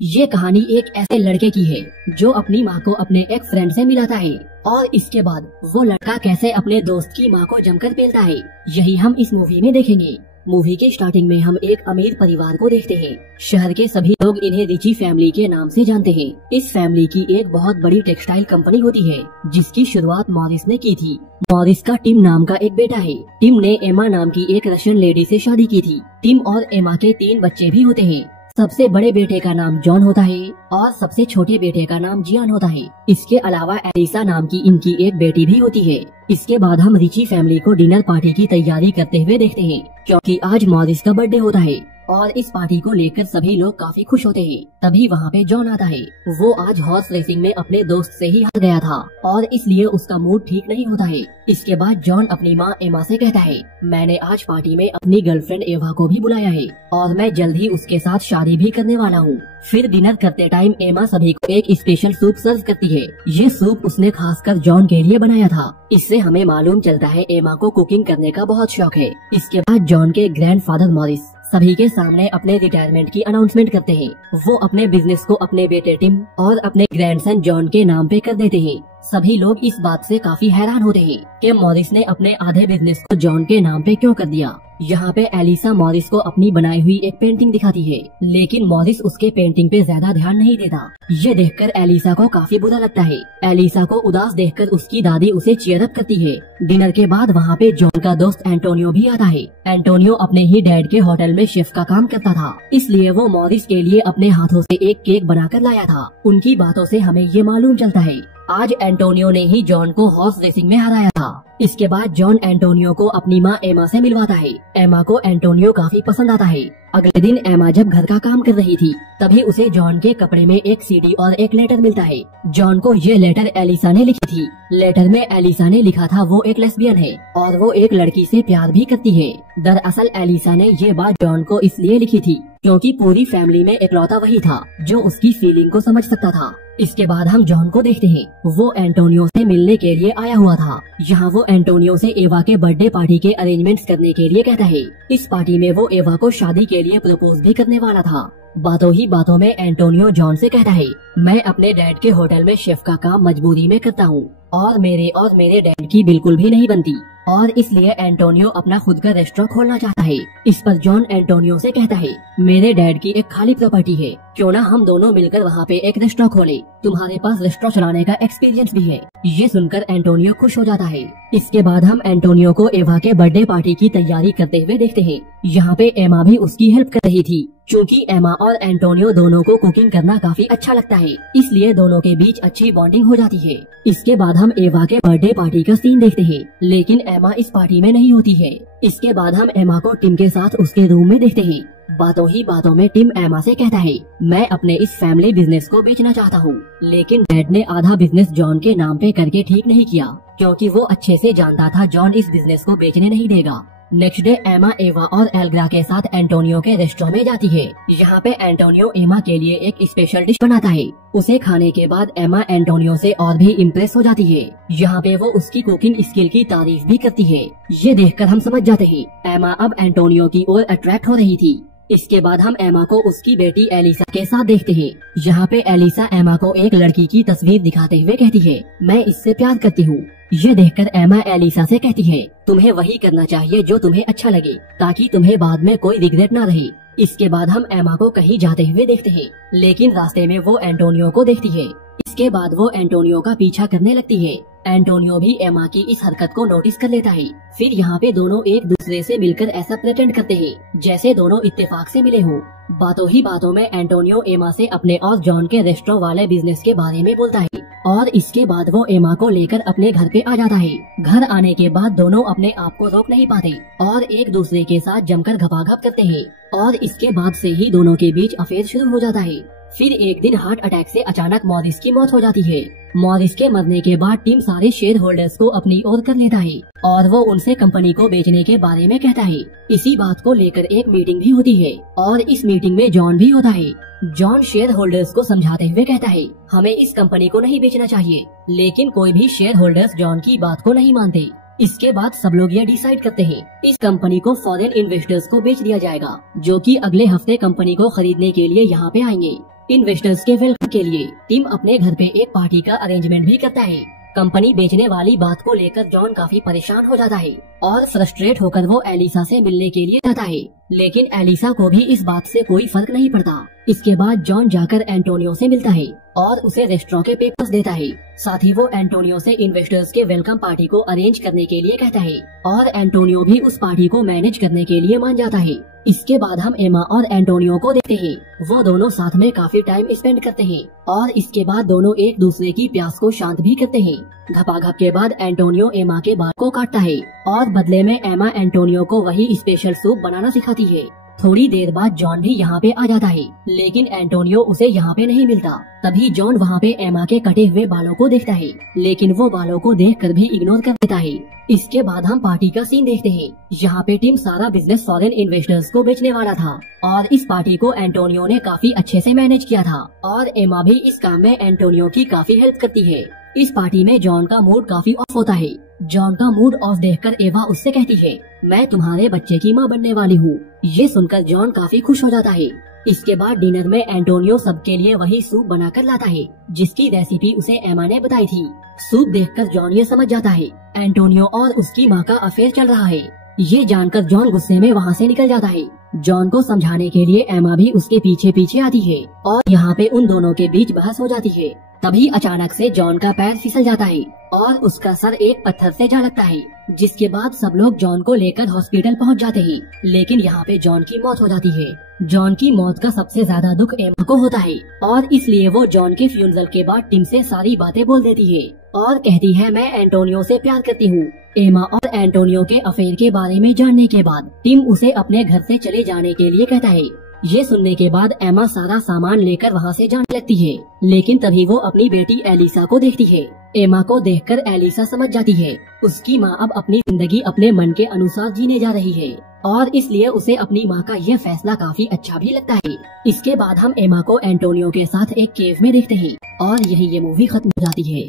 ये कहानी एक ऐसे लड़के की है जो अपनी माँ को अपने एक फ्रेंड से मिलाता है और इसके बाद वो लड़का कैसे अपने दोस्त की माँ को जमकर पेलता है, यही हम इस मूवी में देखेंगे। मूवी के स्टार्टिंग में हम एक अमीर परिवार को देखते हैं। शहर के सभी लोग इन्हें रिची फैमिली के नाम से जानते हैं। इस फैमिली की एक बहुत बड़ी टेक्सटाइल कंपनी होती है जिसकी शुरुआत मॉरिस ने की थी। मॉरिस का टिम नाम का एक बेटा है। टिम ने एमा नाम की एक रशियन लेडी से शादी की थी। टिम और एमा के 3 बच्चे भी होते हैं। सबसे बड़े बेटे का नाम जॉन होता है और सबसे छोटे बेटे का नाम जियान होता है। इसके अलावा एलिसा नाम की इनकी एक बेटी भी होती है। इसके बाद हम रिची फैमिली को डिनर पार्टी की तैयारी करते हुए देखते हैं क्योंकि आज मॉरिस का बर्थडे होता है और इस पार्टी को लेकर सभी लोग काफी खुश होते हैं। तभी वहाँ पे जॉन आता है। वो आज हॉर्स रेसिंग में अपने दोस्त से ही हार गया था और इसलिए उसका मूड ठीक नहीं होता है। इसके बाद जॉन अपनी माँ एमा से कहता है, मैंने आज पार्टी में अपनी गर्लफ्रेंड एवा को भी बुलाया है और मैं जल्द ही उसके साथ शादी भी करने वाला हूँ। फिर डिनर करते टाइम एमा सभी को एक स्पेशल सूप सर्व करती है। ये सूप उसने खासकर जॉन के लिए बनाया था। इससे हमें मालूम चलता है एमा को कुकिंग करने का बहुत शौक है। इसके बाद जॉन के ग्रैंडफादर मॉरिस सभी के सामने अपने रिटायरमेंट की अनाउंसमेंट करते हैं। वो अपने बिजनेस को अपने बेटे टिम और अपने ग्रैंडसन जॉन के नाम पे कर देते हैं। सभी लोग इस बात से काफी हैरान होते हैं कि मॉरिस ने अपने आधे बिजनेस को जॉन के नाम पे क्यों कर दिया। यहाँ पे एलिसा मॉरिस को अपनी बनाई हुई एक पेंटिंग दिखाती है, लेकिन मॉरिस उसके पेंटिंग पे ज्यादा ध्यान नहीं देता। ये देखकर एलिसा को काफी बुरा लगता है। एलिसा को उदास देखकर उसकी दादी उसे चीयर अप करती है। डिनर के बाद वहाँ पे जॉन का दोस्त एंटोनियो भी आता है। एंटोनियो अपने ही डैड के होटल में शेफ का काम करता था, इसलिए वो मॉरिस के लिए अपने हाथों से एक केक बनाकर लाया था। उनकी बातों से हमें ये मालूम चलता है आज एंटोनियो ने ही जॉन को हॉर्स रेसिंग में हराया था। इसके बाद जॉन एंटोनियो को अपनी माँ एमा से मिलवाता है। एमा को एंटोनियो काफी पसंद आता है। अगले दिन एमा जब घर का काम कर रही थी तभी उसे जॉन के कपड़े में एक सीडी और एक लेटर मिलता है। जॉन को ये लेटर एलिसा ने लिखी थी। लेटर में एलिसा ने लिखा था वो एक लेस्बियन है और वो एक लड़की से प्यार भी करती है। दरअसल एलिसा ने ये बात जॉन को इसलिए लिखी थी क्योंकि पूरी फैमिली में इकलौता वही था जो उसकी फीलिंग को समझ सकता था। इसके बाद हम जॉन को देखते हैं। वो एंटोनियो से मिलने के लिए आया हुआ था। यहाँ वो एंटोनियो से एवा के बर्थडे पार्टी के अरेंजमेंट्स करने के लिए कहता है। इस पार्टी में वो एवा को शादी के लिए प्रपोज भी करने वाला था। बातों ही बातों में एंटोनियो जॉन से कहता है, मैं अपने डैड के होटल में शेफ का काम मजबूरी में करता हूँ और मेरे डैड की बिल्कुल भी नहीं बनती और इसलिए एंटोनियो अपना खुद का रेस्टोरेंट खोलना चाहता है। इस पर जॉन एंटोनियो से कहता है, मेरे डैड की एक खाली प्रॉपर्टी है, क्यों ना हम दोनों मिलकर वहाँ पे एक रेस्टोरेंट खोले। तुम्हारे पास रेस्टोरेंट चलाने का एक्सपीरियंस भी है। ये सुनकर एंटोनियो खुश हो जाता है। इसके बाद हम एंटोनियो को एवा के बर्थडे पार्टी की तैयारी करते हुए देखते हैं। यहाँ पे एमा भी उसकी हेल्प कर रही थी। क्योंकि एमा और एंटोनियो दोनों को कुकिंग करना काफी अच्छा लगता है, इसलिए दोनों के बीच अच्छी बॉन्डिंग हो जाती है। इसके बाद हम एवा के बर्थडे पार्टी का सीन देखते हैं, लेकिन एमा इस पार्टी में नहीं होती है। इसके बाद हम एमा को टिम के साथ उसके रूम में देखते हैं। बातों ही बातों में टिम एमा से कहता है, मैं अपने इस फैमिली बिजनेस को बेचना चाहता हूँ, लेकिन डैड ने आधा बिजनेस जॉन के नाम पे करके ठीक नहीं किया क्योंकि वो अच्छे से जानता था जॉन इस बिजनेस को बेचने नहीं देगा। नेक्स्ट डे एमा एवा और एल्ग्रा के साथ एंटोनियो के रेस्टोरेंट में जाती है। यहाँ पे एंटोनियो एमा के लिए एक स्पेशल डिश बनाता है। उसे खाने के बाद एमा एंटोनियो से और भी इम्प्रेस हो जाती है। यहाँ पे वो उसकी कुकिंग स्किल की तारीफ भी करती है। ये देखकर हम समझ जाते हैं एमा अब एंटोनियो की ओर अट्रैक्ट हो रही थी। इसके बाद हम एमा को उसकी बेटी एलिसा के साथ देखते हैं। यहाँ पे एलिसा एमा को एक लड़की की तस्वीर दिखाते हुए कहती है, मैं इससे प्यार करती हूँ। ये देखकर एमा एलिसा से कहती है, तुम्हें वही करना चाहिए जो तुम्हें अच्छा लगे ताकि तुम्हें बाद में कोई रिग्रेट ना रहे। इसके बाद हम एमा को कहीं जाते हुए देखते हैं, लेकिन रास्ते में वो एंटोनियो को देखती है। इसके बाद वो एंटोनियो का पीछा करने लगती है। एंटोनियो भी एमा की इस हरकत को नोटिस कर लेता है। फिर यहाँ पे दोनों एक दूसरे से मिलकर ऐसा प्रेटेंड करते हैं जैसे दोनों इत्तेफाक से मिले हों। बातों ही बातों में एंटोनियो एमा से अपने और जॉन के रेस्टोरेंट वाले बिजनेस के बारे में बोलता है और इसके बाद वो एमा को लेकर अपने घर पे आ जाता है। घर आने के बाद दोनों अपने आप को रोक नहीं पाते और एक दूसरे के साथ जमकर घपाघप करते हैं और इसके बाद से ही दोनों के बीच अफेयर शुरू हो जाता है। फिर एक दिन हार्ट अटैक से अचानक मॉरिस की मौत हो जाती है। मॉरिस के मरने के बाद टिम सारे शेयर होल्डर्स को अपनी ओर कर लेता है और वो उनसे कंपनी को बेचने के बारे में कहता है। इसी बात को लेकर एक मीटिंग भी होती है और इस मीटिंग में जॉन भी होता है। जॉन शेयर होल्डर्स को समझाते हुए कहता है, हमें इस कंपनी को नहीं बेचना चाहिए, लेकिन कोई भी शेयर होल्डर्स जॉन की बात को नहीं मानते। इसके बाद सब लोग ये डिसाइड करते हैं इस कंपनी को फॉरेन इन्वेस्टर्स को बेच दिया जाएगा जो कि अगले हफ्ते कंपनी को खरीदने के लिए यहाँ पे आएंगे। इन्वेस्टर्स के वेलकम के लिए टिम अपने घर पे एक पार्टी का अरेंजमेंट भी करता है। कंपनी बेचने वाली बात को लेकर जॉन काफी परेशान हो जाता है और फ्रस्ट्रेट होकर वो एलिसा से मिलने के लिए जाता है, लेकिन एलिसा को भी इस बात से कोई फर्क नहीं पड़ता। इसके बाद जॉन जाकर एंटोनियो से मिलता है और उसे रेस्टोरेंट के पेपर्स देता है। साथ ही वो एंटोनियो से इन्वेस्टर्स के वेलकम पार्टी को अरेंज करने के लिए कहता है और एंटोनियो भी उस पार्टी को मैनेज करने के लिए मान जाता है। इसके बाद हम एमा और एंटोनियो को देखते हैं। वो दोनों साथ में काफी टाइम स्पेंड करते हैं और इसके बाद दोनों एक दूसरे की प्यास को शांत भी करते हैं। घपाघप के बाद एंटोनियो एमा के बाल को काटता है और बदले में एमा एंटोनियो को वही स्पेशल सूप बनाना सिखाती है। थोड़ी देर बाद जॉन भी यहाँ पे आ जाता है, लेकिन एंटोनियो उसे यहाँ पे नहीं मिलता। तभी जॉन वहाँ पे एमा के कटे हुए बालों को देखता है, लेकिन वो बालों को देखकर भी इग्नोर कर देता है। इसके बाद हम पार्टी का सीन देखते हैं। यहाँ पे टीम सारा बिजनेस फॉरेन इन्वेस्टर्स को बेचने वाला था और इस पार्टी को एंटोनियो ने काफी अच्छे से मैनेज किया था और एमा भी इस काम में एंटोनियो की काफी हेल्प करती है। इस पार्टी में जॉन का मूड काफी ऑफ होता है। जॉन का मूड ऑफ देखकर एवा उससे कहती है, मैं तुम्हारे बच्चे की माँ बनने वाली हूँ। ये सुनकर जॉन काफी खुश हो जाता है। इसके बाद डिनर में एंटोनियो सबके लिए वही सूप बनाकर लाता है जिसकी रेसिपी उसे एमा ने बताई थी। सूप देखकर जॉन ये समझ जाता है एंटोनियो और उसकी माँ का अफेयर चल रहा है। ये जानकर जॉन गुस्से में वहाँ से निकल जाता है। जॉन को समझाने के लिए एमा भी उसके पीछे पीछे आती है और यहाँ पे उन दोनों के बीच बहस हो जाती है। तभी अचानक से जॉन का पैर फिसल जाता है और उसका सर एक पत्थर से जा लगता है, जिसके बाद सब लोग जॉन को लेकर हॉस्पिटल पहुंच जाते हैं, लेकिन यहाँ पे जॉन की मौत हो जाती है। जॉन की मौत का सबसे ज्यादा दुख एमा को होता है और इसलिए वो जॉन के फ्यूनरल के बाद टिम से सारी बातें बोल देती है और कहती है, मैं एंटोनियो से प्यार करती हूँ। एमा और एंटोनियो के अफेयर के बारे में जानने के बाद टिम उसे अपने घर से चले जाने के लिए कहता है। ये सुनने के बाद एमा सारा सामान लेकर वहाँ से जाने लगती है, लेकिन तभी वो अपनी बेटी एलिसा को देखती है। एमा को देखकर एलिसा समझ जाती है उसकी माँ अब अपनी जिंदगी अपने मन के अनुसार जीने जा रही है और इसलिए उसे अपनी माँ का यह फैसला काफी अच्छा भी लगता है। इसके बाद हम एमा को एंटोनियो के साथ एक केव में देखते हैं और यही ये मूवी खत्म हो जाती है।